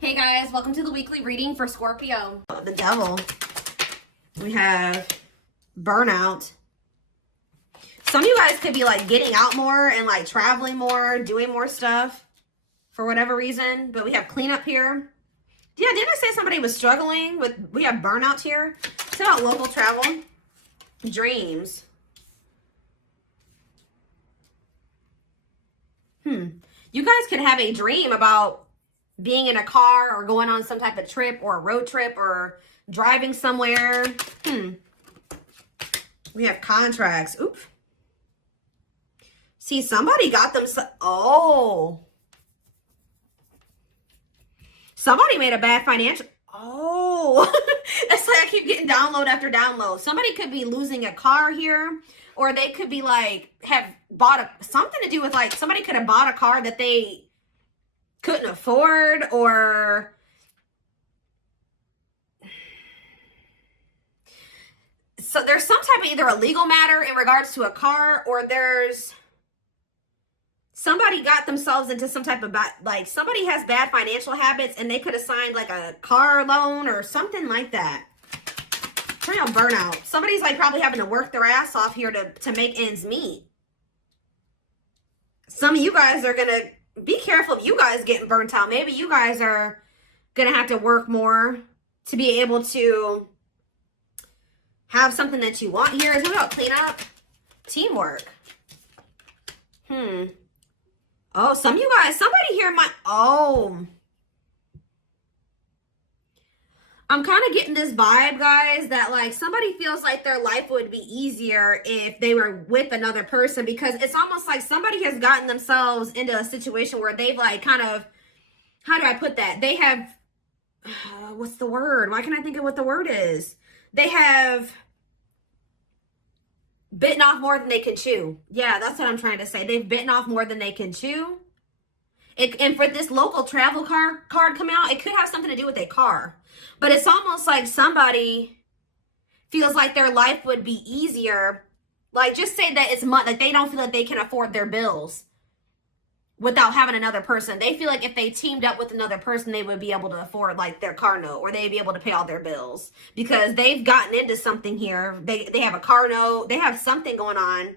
Hey guys, welcome to the weekly reading for Scorpio. The devil. We have burnout. Some of you guys could be like getting out more and like traveling more, doing more stuff for whatever reason. But we have cleanup here. Yeah, didn't I say somebody was struggling with, we have burnout here. It's about local travel. Dreams. You guys could have a dream about being in a car or going on some type of trip or a road trip or driving somewhere. We have contracts. Oop. See, somebody got them. Somebody made a bad financial. It's like I keep getting download after download. Somebody could be losing a car here, or they could be like, have bought something to do with like, somebody could have bought a car that they couldn't afford, or so there's some type of either a legal matter in regards to a car, or there's somebody got themselves into some type of like somebody has bad financial habits and they could have signed like a car loan or something like that. Turn on burnout. Somebody's like probably having to work their ass off here to make ends meet. Some of you guys are gonna be careful of you guys getting burnt out. Maybe you guys are gonna have to work more to be able to have something that you want here. Is it about cleanup? Teamwork. Oh, some of you guys, somebody here might, I'm kind of getting this vibe, guys, that like somebody feels like their life would be easier if they were with another person, because it's almost like somebody has gotten themselves into a situation where they've like kind of, how do I put that? They have, what's the word? Why can't I think of what the word is? They have bitten off more than they can chew. Yeah, that's what I'm trying to say. They've bitten off more than they can chew. And for this local travel card come out, it could have something to do with a car. But it's almost like somebody feels like their life would be easier. Like, just say that it's money, like they don't feel like they can afford their bills without having another person. They feel like if they teamed up with another person, they would be able to afford like their car note, or they'd be able to pay all their bills because they've gotten into something here. They have a car note. They have something going on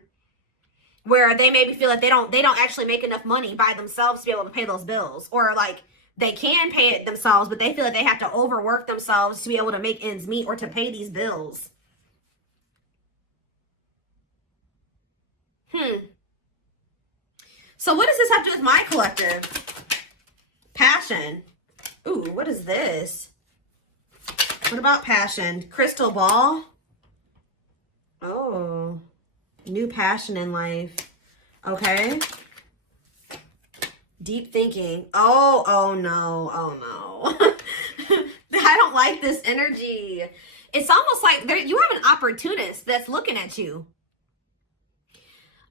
where they maybe feel like they don't actually make enough money by themselves to be able to pay those bills, or like they can pay it themselves, but they feel like they have to overwork themselves to be able to make ends meet or to pay these bills. So what does this have to do with my collective? Passion. Ooh, what is this? What about passion? Crystal ball. Oh, new passion in life. Okay. Deep thinking. Oh no. I don't like this energy. It's almost like you have an opportunist that's looking at you.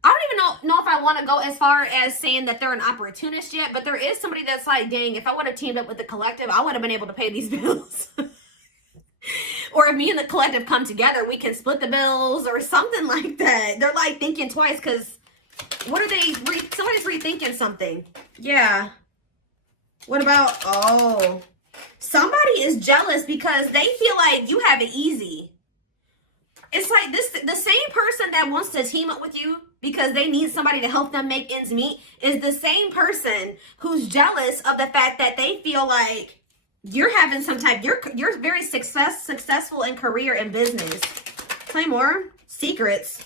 I don't even know if I want to go as far as saying that they're an opportunist yet, but there is somebody that's like, dang, if I would have teamed up with the collective, I would have been able to pay these bills. Or if me and the collective come together, we can split the bills or something like that. They're like thinking twice, because what are they? Somebody's rethinking something. Yeah. What about, somebody is jealous because they feel like you have it easy. It's like the same person that wants to team up with you because they need somebody to help them make ends meet is the same person who's jealous of the fact that they feel like you're having some type, you're very successful in career and business. Play more. Secrets.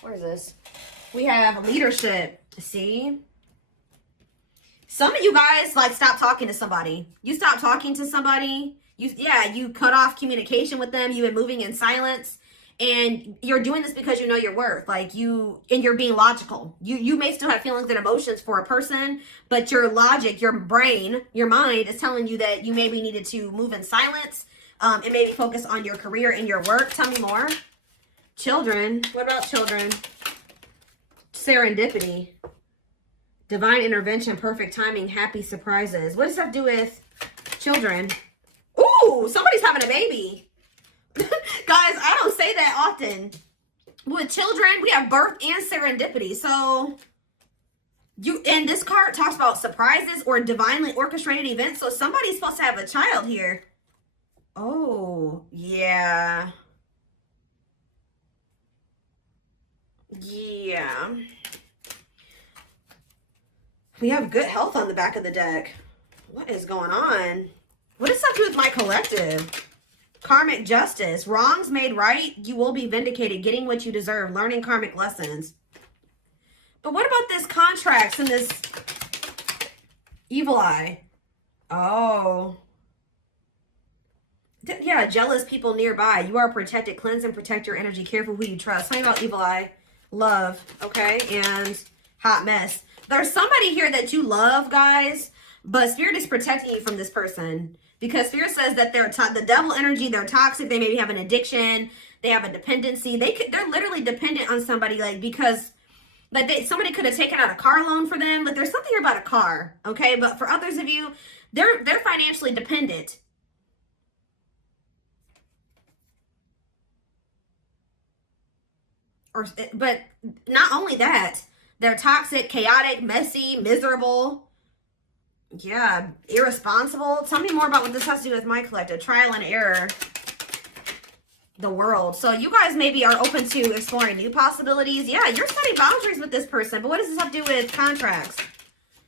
Where is this? We have leadership. See? Some of you guys like stop talking to somebody. You stop talking to somebody. You cut off communication with them. You've been moving in silence. And you're doing this because you know your worth. Like and you're being logical. You may still have feelings and emotions for a person, but your logic, your brain, your mind is telling you that you maybe needed to move in silence and maybe focus on your career and your work. Tell me more. Children. What about children? Serendipity. Divine intervention, perfect timing, happy surprises. What does that do with children? Ooh, somebody's having a baby. Guys, I don't say that often. With children, we have birth and serendipity. So And this card talks about surprises or divinely orchestrated events. So somebody's supposed to have a child here. Oh, yeah. Yeah. We have good health on the back of the deck. What is going on? What does that do with my collective? Karmic justice. Wrongs made right. You will be vindicated. Getting what you deserve. Learning karmic lessons. But what about this contracts and this evil eye? Oh. Yeah, jealous people nearby. You are protected. Cleanse and protect your energy. Careful who you trust. Something about evil eye. Love. Okay. And hot mess. There's somebody here that you love, guys. But Spirit is protecting you from this person. Because Spirit says that they're the devil energy. They're toxic. They maybe have an addiction. They have a dependency. They're literally dependent on somebody, like, because like somebody could have taken out a car loan for them. Like, there's something here about a car, okay? But for others of you, they're financially dependent. But not only that, they're toxic, chaotic, messy, miserable. Yeah, irresponsible. Tell me more about what this has to do with my collective. Trial and error. The world. So you guys maybe are open to exploring new possibilities. Yeah, you're setting boundaries with this person. But what does this have to do with contracts?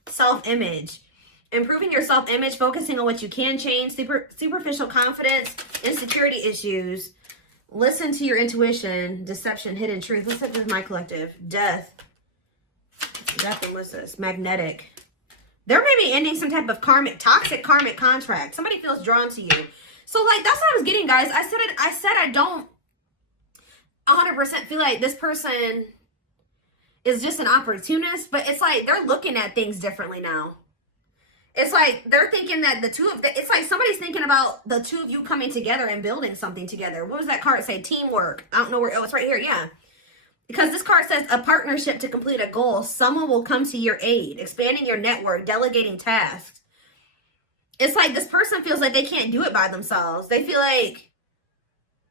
Self-image. Improving your self-image, focusing on what you can change, superficial confidence, insecurity issues. Listen to your intuition, deception, hidden truth. What's up with my collective? Death. Death and what's this? Magnetic. They're maybe ending some type of toxic karmic contract. Somebody feels drawn to you. So, like, that's what I was getting, guys. I said I don't 100% feel like this person is just an opportunist, but it's like they're looking at things differently now. It's like they're thinking that it's like somebody's thinking about the two of you coming together and building something together. What does that card say? Teamwork. I don't know where. Oh, it's right here. Yeah. Because this card says a partnership to complete a goal. Someone will come to your aid, expanding your network, delegating tasks. It's like this person feels like they can't do it by themselves. They feel like,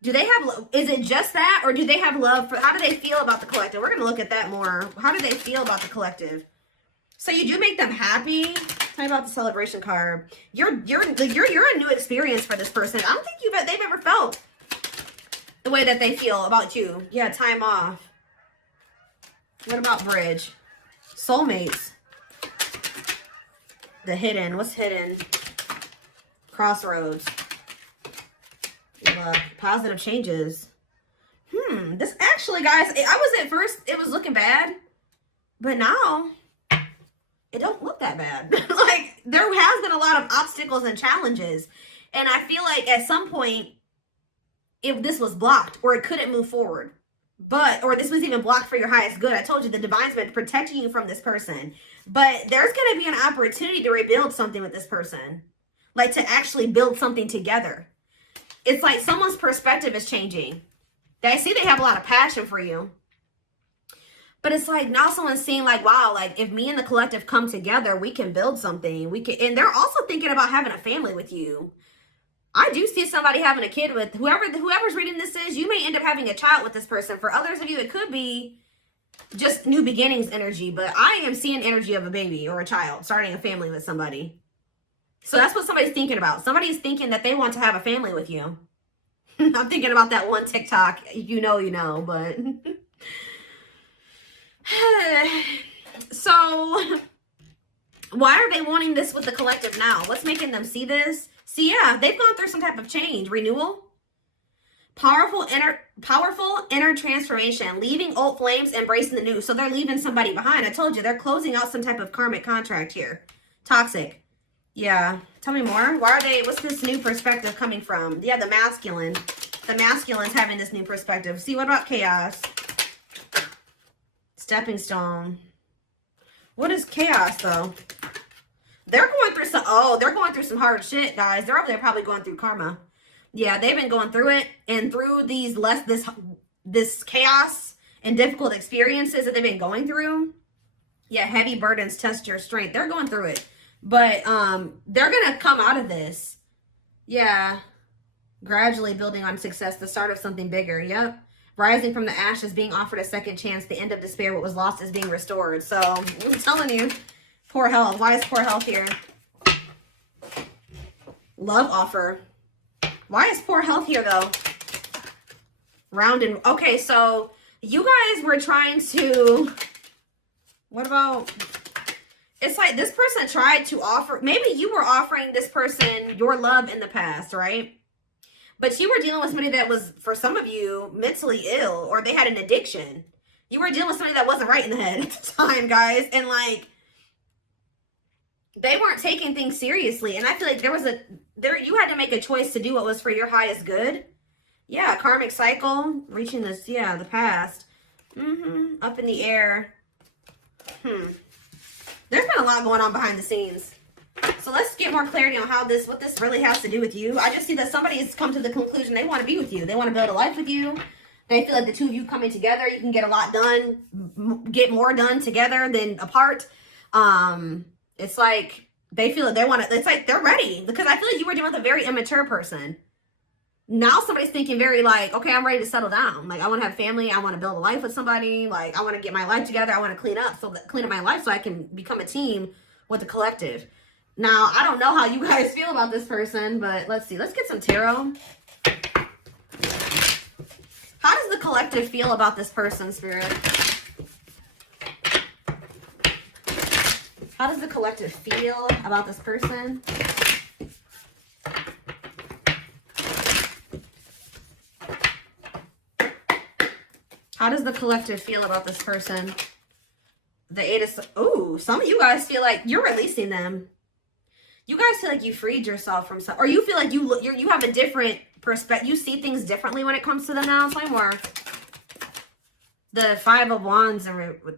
is it just that? Or do they have love for, how do they feel about the collective? We're going to look at that more. How do they feel about the collective? So you do make them happy. Tell me about the celebration card. You're a new experience for this person. I don't think they've ever felt the way that they feel about you. Yeah, time off. What about bridge? Soulmates. The hidden. What's hidden? Crossroads. Positive changes. This actually, guys, at first, it was looking bad. But now, it don't look that bad. Like, there has been a lot of obstacles and challenges. And I feel like at some point, if this was blocked or it couldn't move forward. Or this was even blocked for your highest good. I told you the divine's been protecting you from this person. But there's going to be an opportunity to rebuild something with this person. Like, to actually build something together. It's like someone's perspective is changing. I see they have a lot of passion for you. But it's like now someone's seeing like, wow, like if me and the collective come together, we can build something. And they're also thinking about having a family with you. I do see somebody having a kid with whoever's reading this is. You may end up having a child with this person. For others of you, it could be just new beginnings energy. But I am seeing energy of a baby or a child starting a family with somebody. So that's what somebody's thinking about. Somebody's thinking that they want to have a family with you. I'm thinking about that one TikTok. You know, but... So, why are they wanting this with the collective now? What's making them see this? See, yeah, they've gone through some type of change. Renewal. Powerful inner transformation. Leaving old flames, embracing the new. So they're leaving somebody behind. I told you, they're closing out some type of karmic contract here. Toxic. Yeah. Tell me more. What's this new perspective coming from? Yeah, the masculine. The masculine's having this new perspective. See, what about chaos? Stepping stone. What is chaos, though? They're going through some hard shit, guys. They're over there probably going through karma. Yeah, they've been going through it. And through this chaos and difficult experiences that they've been going through. Yeah, heavy burdens test your strength. They're going through it. But they're going to come out of this. Yeah. Gradually building on success, the start of something bigger. Yep. Rising from the ashes, being offered a second chance, the end of despair, what was lost is being restored. So I'm telling you, poor health. Why is poor health here? Love offer. Why is poor health here though? Round and okay, so you guys were trying to, what about, it's like this person tried to offer, maybe you were offering this person your love in the past, right? But you were dealing with somebody that was, for some of you, mentally ill, or they had an addiction. You were dealing with somebody that wasn't right in the head at the time, guys. And like, they weren't taking things seriously. And I feel like you had to make a choice to do what was for your highest good. Yeah, karmic cycle, reaching this, yeah, the past. Up in the air. There's been a lot going on behind the scenes. So let's get more clarity on what this really has to do with you. I just see that somebody has come to the conclusion they want to be with you. They want to build a life with you. They feel like the two of you coming together, you can get a lot done, get more done together than apart. It's like they feel like they want to, it's like they're ready, because I feel like you were dealing with a very immature person. Now somebody's thinking very like, okay, I'm ready to settle down. Like, I want to have family. I want to build a life with somebody. Like, I want to get my life together. I want to clean up my life so I can become a team with the collective. Now, I don't know how you guys feel about this person, but let's see. Let's get some tarot. How does the collective feel about this person, Spirit? How does the collective feel about this person? How does the collective feel about this person? The Eight of... Oh, some of you guys feel like you're releasing them. You guys feel like you freed yourself from some... Or you feel like you have a different perspective. You see things differently when it comes to them now. Tell me more. The Five of Wands,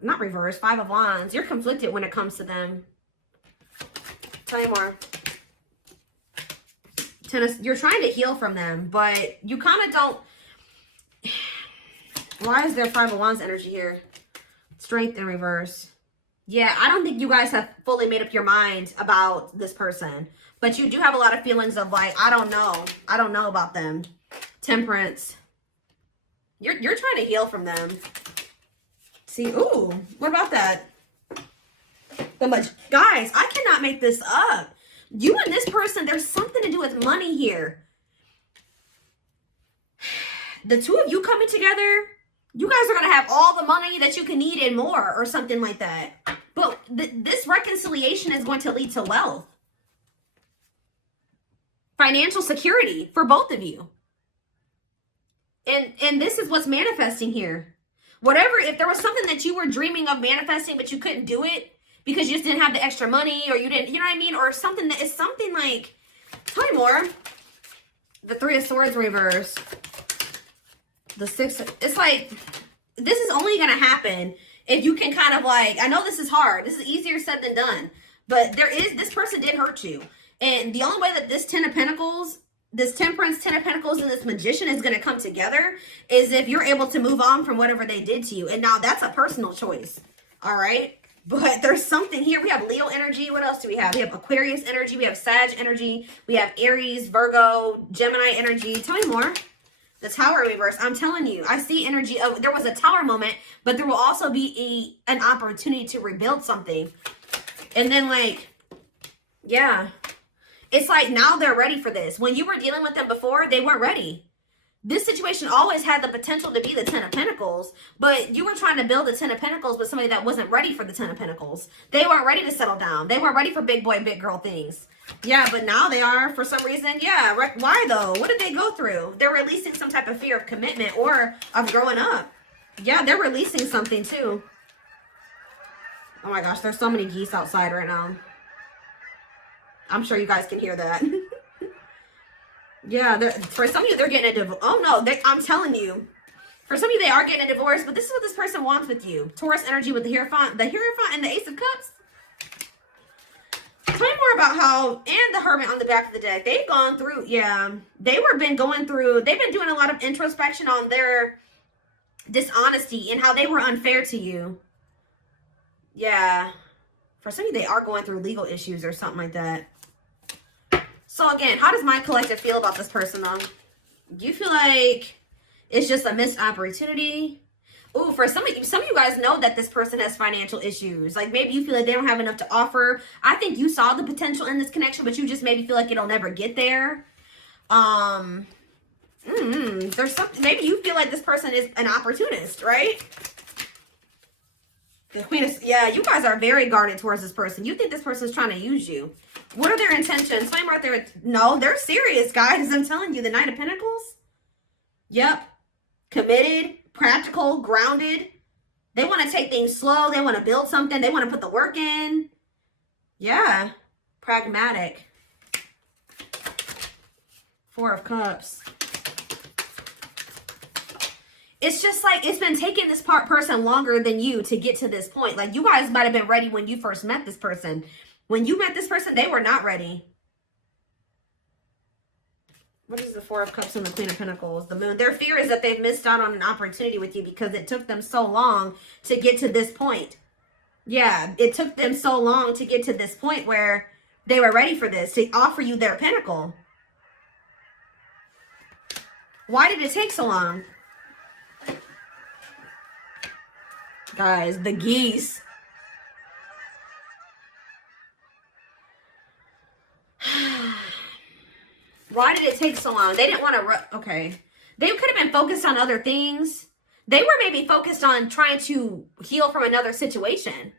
not reverse, Five of Wands. You're conflicted when it comes to them. Tell me more. You're trying to heal from them, but you kind of don't... Why is there Five of Wands energy here? Strength in reverse. Yeah, I don't think you guys have fully made up your mind about this person. But you do have a lot of feelings of like, I don't know. I don't know about them. Temperance. You're trying to heal from them. See, ooh, what about that? Guys, I cannot make this up. You and this person, there's something to do with money here. The two of you coming together, you guys are going to have all the money that you can need and more, or something like that. But this reconciliation is going to lead to wealth. Financial security for both of you. And this is what's manifesting here. Whatever, if there was something that you were dreaming of manifesting, but you couldn't do it because you just didn't have the extra money, or you didn't, you know what I mean? Or something that is something like, tell me more. The Three of Swords reverse. The Six, it's like, this is only going to happen if you can kind of like, I know this is hard. This is easier said than done. But this person did hurt you. And the only way that this Ten of Pentacles, this Temperance, Ten of Pentacles, and this Magician is going to come together is if you're able to move on from whatever they did to you. And now that's a personal choice. All right. But there's something here. We have Leo energy. What else do we have? We have Aquarius energy. We have Sag energy. We have Aries, Virgo, Gemini energy. Tell me more. The Tower reverse. I'm telling you, I see energy of, there was a Tower moment, but there will also be an opportunity to rebuild something. And then like, yeah, it's like now they're ready for this. When you were dealing with them before, they weren't ready. This situation always had the potential to be the Ten of Pentacles, but you were trying to build the Ten of Pentacles with somebody that wasn't ready for the Ten of Pentacles. They weren't ready to settle down. They weren't ready for big boy, big girl things. Yeah, but now they are for some reason. Yeah, why though? What did they go through? They're releasing some type of fear of commitment or of growing up. Yeah, they're releasing something too. Oh my gosh, there's so many geese outside right now. I'm sure you guys can hear that. Yeah, for some of you, they're getting a divorce. Oh no, I'm telling you. For some of you, they are getting a divorce, but this is what this person wants with you. Taurus energy with the Hierophant and the Ace of Cups. Tell me more about how, and the Hermit on the back of the deck. They've gone through, yeah. They've been doing a lot of introspection on their dishonesty and how they were unfair to you. Yeah. For some of you, they are going through legal issues or something like that. So again, how does my collective feel about this person though? Do you feel like It's just a missed opportunity. Ooh, for some of you guys know that this person has financial issues. Like maybe you feel like they don't have enough to offer. I think you saw the potential in this connection, but you just maybe feel like it'll never get there. There's something, maybe you feel like this person is an opportunist, right? The Queen of, yeah, you guys are very guarded towards this person. You think this person's trying to use you. What are their intentions? Flame right there. No, they're serious, guys. I'm telling you, the Knight of Pentacles. Yep. Committed, practical, grounded. They want to take things slow. They want to build something. They want to put the work in. Yeah. Pragmatic. Four of Cups. It's just like it's been taking this person longer than you to get to this point. Like you guys might have been ready when you first met this person. When you met this person, they were not ready. What is the Four of Cups and the Queen of Pentacles? The Moon. Their fear is that they've missed out on an opportunity with you because it took them so long to get to this point. Yeah, it took them so long to get to this point where they were ready for this, to offer you their pinnacle. Why did it take so long? Guys, the geese. Why did it take so long? They didn't want to, okay. They could have been focused on other things. They were maybe focused on trying to heal from another situation.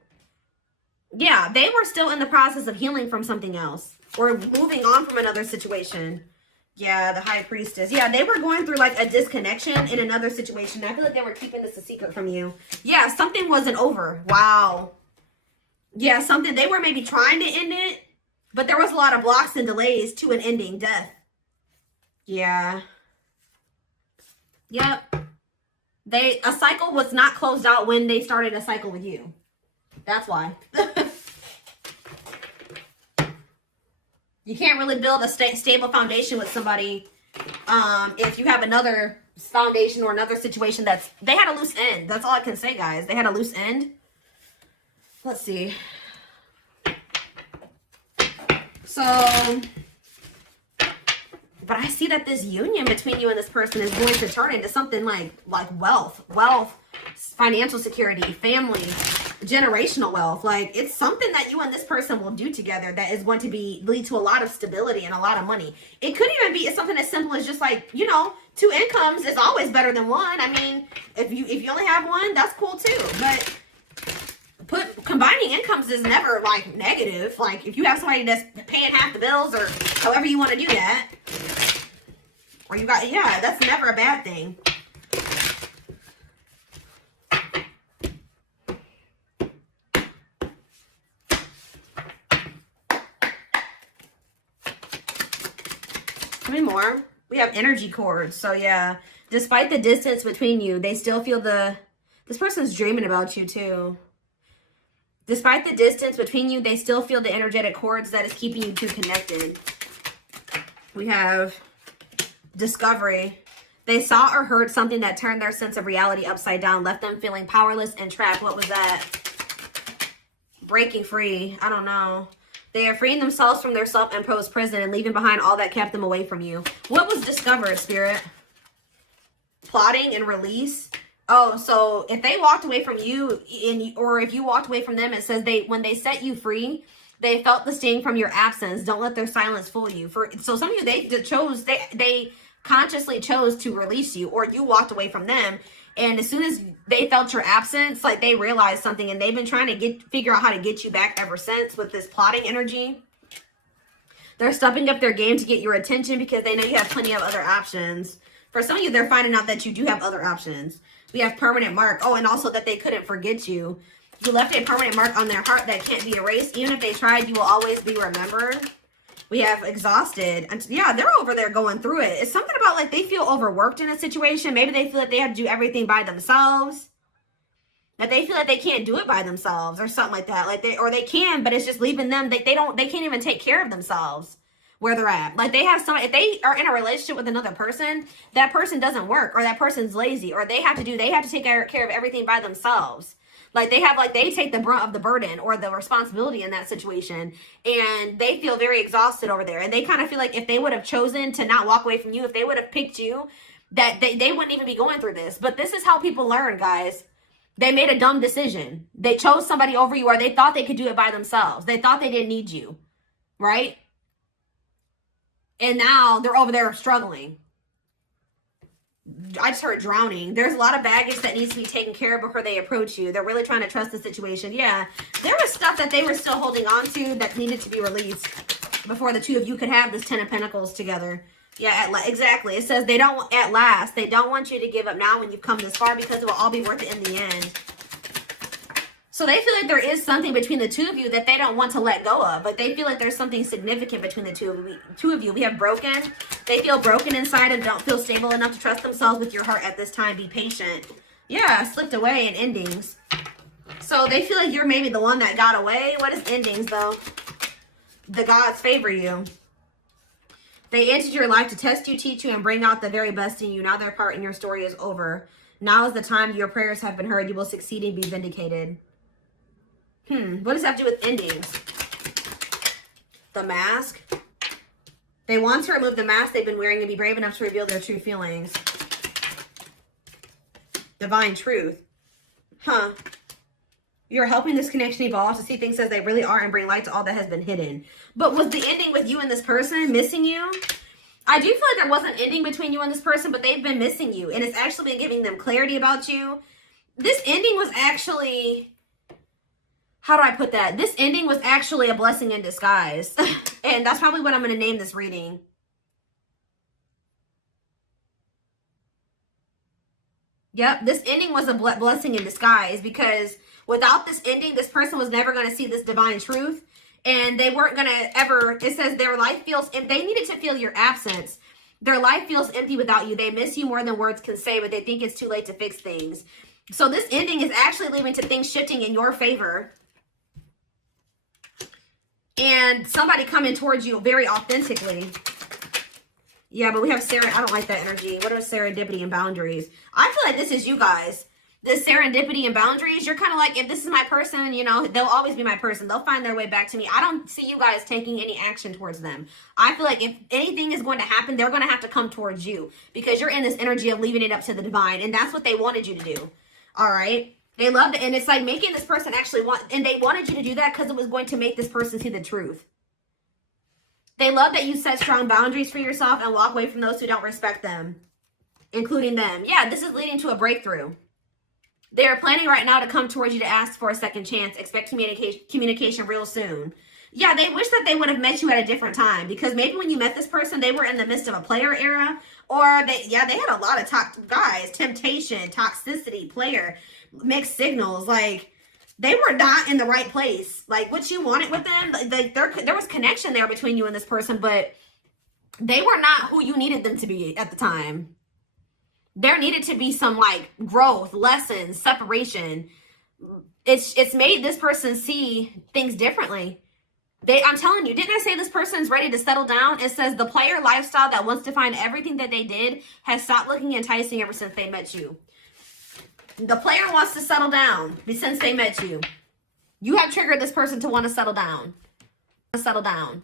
Yeah, they were still in the process of healing from something else. Or moving on from another situation. Yeah, the High Priestess. Yeah, they were going through like a disconnection in another situation. I feel like they were keeping this a secret from you. Yeah, something wasn't over. Wow. Yeah, something. They were maybe trying to end it, but there was a lot of blocks and delays to an ending. Death. Yeah. Yep. A cycle was not closed out when they started a cycle with you. That's why. You can't really build a stable foundation with somebody if you have another foundation or another situation they had a loose end. That's all I can say, guys. They had a loose end. Let's see. So, but I see that this union between you and this person is going to turn into something like wealth, financial security, family, generational wealth. Like it's something that you and this person will do together that is going to lead to a lot of stability and a lot of money. It could even be something as simple as just like, you know, 2 incomes is always better than one. I mean, if you only have one, that's cool too. But combining incomes is never like negative. Like if you have somebody that's paying half the bills or however you want to do that, or you got, yeah, that's never a bad thing. Three more. We have energy cords. So yeah, despite the distance between you, they still feel this person's dreaming about you too. Despite the distance between you, they still feel the energetic cords that is keeping you two connected. We have discovery. They saw or heard something that turned their sense of reality upside down, left them feeling powerless and trapped. What was that? Breaking free. I don't know. They are freeing themselves from their self-imposed prison and leaving behind all that kept them away from you. What was discovered, Spirit? Plotting and release. Oh, so if they walked away from you, or if you walked away from them, it says when they set you free, they felt the sting from your absence. Don't let their silence fool you. So some of you, they consciously chose to release you, or you walked away from them. And as soon as they felt your absence, like they realized something, and they've been trying to figure out how to get you back ever since with this plotting energy. They're stepping up their game to get your attention because they know you have plenty of other options. For some of you, they're finding out that you do have other options. We have permanent mark. Oh, and also that they couldn't forget you. You left a permanent mark on their heart that can't be erased. Even if they tried, you will always be remembered. We have exhausted. And yeah, they're over there going through it. It's something about like they feel overworked in a situation. Maybe they feel like they have to do everything by themselves. That they feel like they can't do it by themselves or something like that. Like they can, but it's just leaving them. They can't even take care of themselves where they're at. Like they have somebody, if they are in a relationship with another person, that person doesn't work, or that person's lazy, or they have to take care of everything by themselves. Like they take the brunt of the burden or the responsibility in that situation, and they feel very exhausted over there. And they kind of feel like if they would have chosen to not walk away from you, if they would have picked you, that they wouldn't even be going through this. But this is how people learn, guys. They made a dumb decision. They chose somebody over you, or they thought they could do it by themselves. They thought they didn't need you, right? And now they're over there struggling. I just heard drowning. There's a lot of baggage that needs to be taken care of before they approach you. They're really trying to trust the situation. Yeah, there was stuff that they were still holding on to that needed to be released before the two of you could have this 10 of Pentacles together. Yeah, exactly. It says they don't, at last, they don't want you to give up now when you've come this far, because it will all be worth it in the end. So they feel like there is something between the two of you that they don't want to let go of. But they feel like there's something significant between the two of you. We have broken. They feel broken inside and don't feel stable enough to trust themselves with your heart at this time. Be patient. Yeah, slipped away in endings. So they feel like you're maybe the one that got away. What is endings, though? The gods favor you. They entered your life to test you, teach you, and bring out the very best in you. Now their part in your story is over. Now is the time your prayers have been heard. You will succeed and be vindicated. What does that have to do with endings? The mask. They want to remove the mask they've been wearing and be brave enough to reveal their true feelings. Divine truth. You're helping this connection evolve to see things as they really are and bring light to all that has been hidden. But was the ending with you and this person missing you? I do feel like there was an ending between you and this person, but they've been missing you. And it's actually been giving them clarity about you. This ending was actually... How do I put that? This ending was actually a blessing in disguise. And that's probably what I'm going to name this reading. Yep, this ending was a blessing in disguise, because without this ending, this person was never going to see this divine truth. And they weren't going to ever, it says their life feels, if they needed to feel your absence, their life feels empty without you. They miss you more than words can say, but they think it's too late to fix things. So this ending is actually leading to things shifting in your favor. And somebody coming towards you very authentically. Yeah, but we have I don't like that energy. What are serendipity and boundaries? I feel like this is you guys. This serendipity and boundaries, you're kind of like, if this is my person, you know, they'll always be my person. They'll find their way back to me. I don't see you guys taking any action towards them. I feel like if anything is going to happen, they're going to have to come towards you, because you're in this energy of leaving it up to the divine. And that's what they wanted you to do. All right. They loved it. And it's like making this person actually want, and they wanted you to do that because it was going to make this person see the truth. They love that you set strong boundaries for yourself and walk away from those who don't respect them, including them. Yeah, this is leading to a breakthrough. They are planning right now to come towards you to ask for a second chance. Expect communication real soon. Yeah, they wish that they would have met you at a different time, because maybe when you met this person, they were in the midst of a player era, or they had a lot of temptation, toxicity, player, mixed signals. Like, they were not in the right place. Like, what you wanted with them, like there was connection there between you and this person, but they were not who you needed them to be at the time. There needed to be some like growth, lessons, separation. It's made this person see things differently. I'm telling you, didn't I say this person's ready to settle down? It says the player lifestyle that wants to find everything that they did has stopped looking enticing ever since they met you. The player wants to settle down since they met you. You have triggered this person to want to settle down. Settle down.